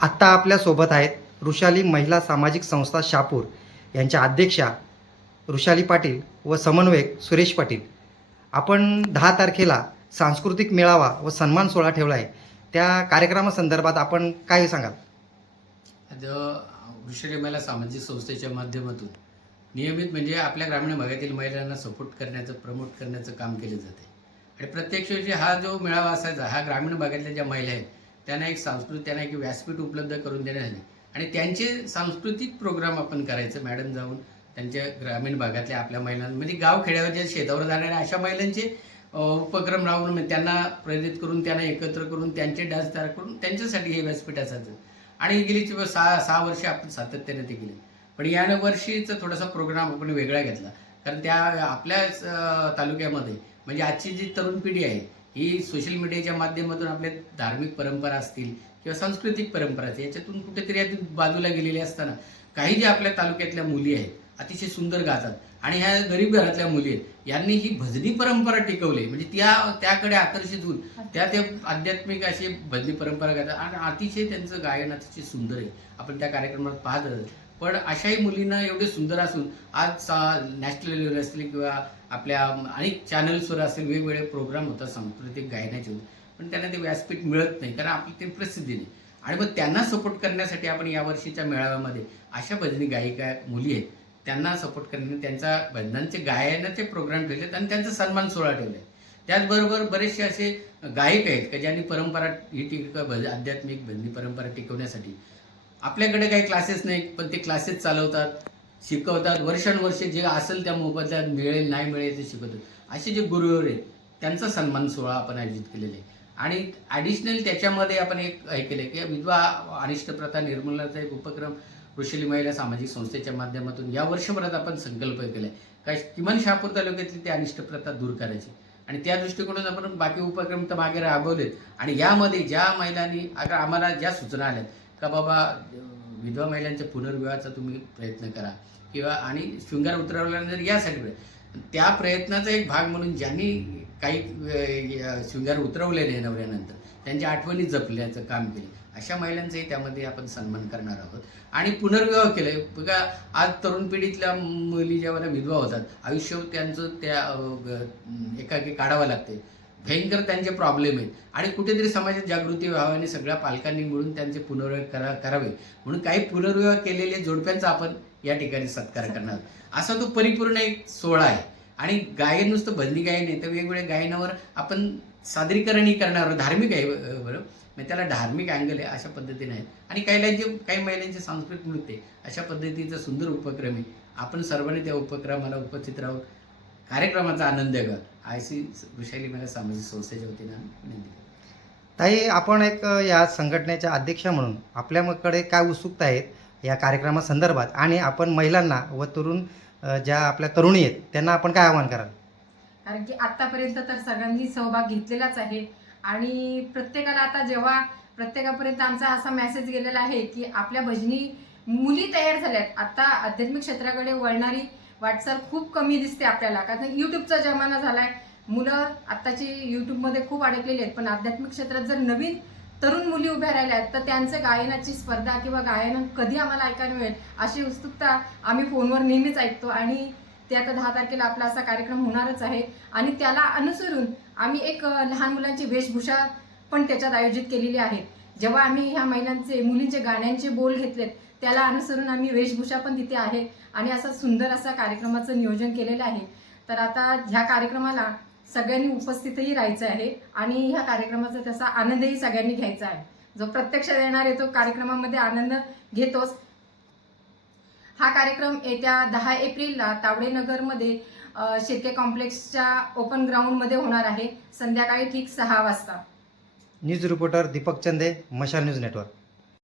आत्ता आपल्यासोबत आहेत ऋषाली महिला सामाजिक संस्था शापूर. यांच्या अध्यक्षा ऋषाली पाटील व समन्वयक सुरेश पाटील. आपण दहा तारखेला सांस्कृतिक मेळावा व सन्मान सोहळा ठेवला आहे त्या कार्यक्रमासंदर्भात आपण काय सांगाल? ऋषाली महिला सामाजिक संस्थेच्या माध्यमातून नियमित म्हणजे आपल्या ग्रामीण भागातील महिलांना सपोर्ट करण्याचं प्रमोट करण्याचं काम केले जाते आणि प्रत्यक्ष म्हणजे हा जो मेळावा असायचा हा ग्रामीण भागातल्या ज्या महिला आहेत त्यांना एक सांस्कृतिक त्यांना एक व्यासपीठ उपलब्ध करून देण्यात आले. आणि त्यांचे सांस्कृतिक प्रोग्राम आपण करायचं मॅडम जाऊन त्यांच्या ग्रामीण भागातल्या आपल्या महिलांना म्हणजे गाव खेड्यावरच्या शेतावर जाणाऱ्या अशा महिलांचे उपक्रम राहून त्यांना प्रेरित करून त्यांना एकत्र करून त्यांचे डान्स तयार करून त्यांच्यासाठी हे व्यासपीठ असायचं. आणि गेली सहा सहा वर्ष आपण सातत्याने ते केले. पण या वर्षीचा थोडासा प्रोग्राम आपण वेगळा घेतला. कारण त्या आपल्याच तालुक्यामध्ये म्हणजे आजची जी तरुण पिढी आहे ही सोशल मीडियाच्या माध्यमातून आपल्या धार्मिक परंपरा असतील किंवा सांस्कृतिक परंपरा असतील याच्यातून कुठेतरी आधी बाजूला गेलेली असताना काही जे आपल्या तालुक्यातल्या मुली आहेत अतिशय सुंदर गातात. आणि ह्या गरीब घरातल्या मुली आहेत यांनी ही भजनी परंपरा टिकवली. म्हणजे त्या त्याकडे आकर्षित होऊन त्या ते आध्यात्मिक अशी भजनी परंपरा गातात. आणि अतिशय त्यांचं गायन अतिशय सुंदर आहे. आपण त्या कार्यक्रमात पाहत पण अशाही मुलींना एवढे सुंदर असून आज नॅशनल लेवल असतील किंवा आपल्या अनेक चॅनल्सवर असेल वेगवेगळे प्रोग्राम होतात सांस्कृतिक गायनाचे. पण त्यांना ते व्यासपीठ मिळत नाही कारण आपली ते प्रसिद्धी नाही. आणि मग त्यांना सपोर्ट करण्यासाठी आपण यावर्षीच्या मेळाव्यामध्ये अशा भजनी गायिका मुली आहेत त्यांना सपोर्ट करण्याने त्यांचा भजनांचे गायनाचे प्रोग्राम ठेवलेत आणि त्यांचा सन्मान सोहळा ठेवला त्याचबरोबर बरेचसे असे गायक आहेत का ज्यांनी परंपरा ही टिक भज आध्यात्मिक भजनी परंपरा टिकवण्यासाठी आपल्याकडे काही क्लासेस नाही पण ते क्लासेस चालवतात शिकवतात. वर्षानुवर्षे जे असेल त्या मोबदल्यात मिळेल नाही मिळेल ते शिकवतात. असे जे गुरुवर आहेत त्यांचा सन्मान सोहळा आपण आयोजित केलेला आहे. आणि ॲडिशनल त्याच्यामध्ये आपण एक हे केलं की विधवा अनिष्ट प्रथा निर्मूलनाचा एक उपक्रम ऋषिली महिला सामाजिक संस्थेच्या माध्यमातून या वर्षभरात आपण संकल्प केला आहे काय किमान शहापूर तालुक्यातली ते अनिष्ट प्रथा दूर करायची. आणि त्या दृष्टिकोनातून आपण बाकी उपक्रम तर मागे राबवलेत. आणि यामध्ये ज्या महिलांनी अगर आम्हाला ज्या सूचना आल्यात का बाबा विधवा महिलांच्या पुनर्विवाहाचा तुम्ही प्रयत्न करा. किंवा आणि शृंगार उतरवल्यानंतर यासाठी त्या प्रयत्नाचा एक भाग म्हणून ज्यांनी काही शृंगार उतरवले नाही नवऱ्यानंतर त्यांच्या आठवणी जपल्याचं काम केलं. अशा महिलांचाही त्यामध्ये आपण सन्मान करणार आहोत. आणि पुनर्विवाह केले बघा आज तरुण पिढीतल्या मुली जेव्हा विधवा होतात आयुष्य त्यांचं त्या एकाकी काढावं लागते भयंकर त्यांचे प्रॉब्लेम आहेत. आणि कुठेतरी समाजात जागृती व्हावी आणि सगळ्या पालकांनी मिळून त्यांचे पुनर्विवाह करा करावे. म्हणून काही पुनर्विवाह केलेले जोडप्यांचा आपण या ठिकाणी सत्कार करणार असा तो परिपूर्ण एक सोहळा आहे. आणि गायन नुसतं भजनी गायन आहे तर वेगवेगळ्या गायनावर आपण सादरीकरणही करणार धार्मिक आहे बरोबर बरं. त्याला धार्मिक अँगल आहे अशा पद्धतीने आहे. आणि काही काही महिलांचे सांस्कृतिक नृत्य अशा पद्धतीचा सुंदर उपक्रम आहे. आपण सर्वांनी त्या उपक्रमाला उपस्थित राहून कार्यक्रमाचा आनंद घ्या आयसी वृषाली महिला सामाजिक संस्थेच्या वतीनं विनंती. ताई आपण एक या संघटनेच्या अध्यक्षा म्हणून आपल्याकडे काय उत्सुकता आहेत या कार्यक्रमासंदर्भात आणि आपण महिलांना व तरुण ज्या आपल्या तरुणी आहेत त्यांना आपण काय आवाहन कराल? कारण की आतापर्यंत तर सगळ्यांनी सहभाग घेतलेलाच आहे. आणि प्रत्येकाला आता जेव्हा प्रत्येकापर्यंत आमचा असा मेसेज गेलेला आहे की आपल्या भजनी मुली तयार झाल्यात. आता आध्यात्मिक क्षेत्राकडे वळणारी वाटचाल खूप कमी दिसते आपल्याला. कारण यूट्यूबचा जमाना झाला आहे मुलं आत्ताची यूट्यूबमध्ये खूप अडकलेली आहेत. पण आध्यात्मिक क्षेत्रात जर नवीन तरुण मुली उभ्या राहिल्या आहेत तर त्यांचं गायनाची स्पर्धा किंवा गायन कधी आम्हाला ऐकायला मिळेल अशी उत्सुकता आम्ही फोनवर नेहमीच ऐकतो. आणि ते आता दहा तारखेला आपला असा कार्यक्रम होणारच आहे. आणि त्याला अनुसरून आम्ही एक लहान मुलांची वेशभूषा पण त्याच्यात आयोजित केलेली आहे. जेव्हा आम्ही ह्या महिलांचे मुलींचे गाण्यांचे बोल घेतलेत त्याला अनुसरून आम्ही वेशभूषा पण तिथे आहे आणि असा सुंदर असा कार्यक्रमाचं नियोजन केलेलं आहे. तर आता ह्या कार्यक्रमाला सगळ्यांनी उपस्थितही राहायचं आहे आणि ह्या कार्यक्रमाचा त्याचा आनंदही सगळ्यांनी घ्यायचा आहे. जो प्रत्यक्ष येणार आहे तो कार्यक्रमामध्ये आनंद घेतोच. हा कार्यक्रम येत्या दहा एप्रिलला तावडेनगरमध्ये अ, कॉम्प्लेक्सच्या ओपन ग्राउंडमध्ये होणार आहे. संध्याकाळी ठीक सहा वाजता. न्यूज रिपोर्टर दीपक चंदे मशाल न्यूज नेटवर्क.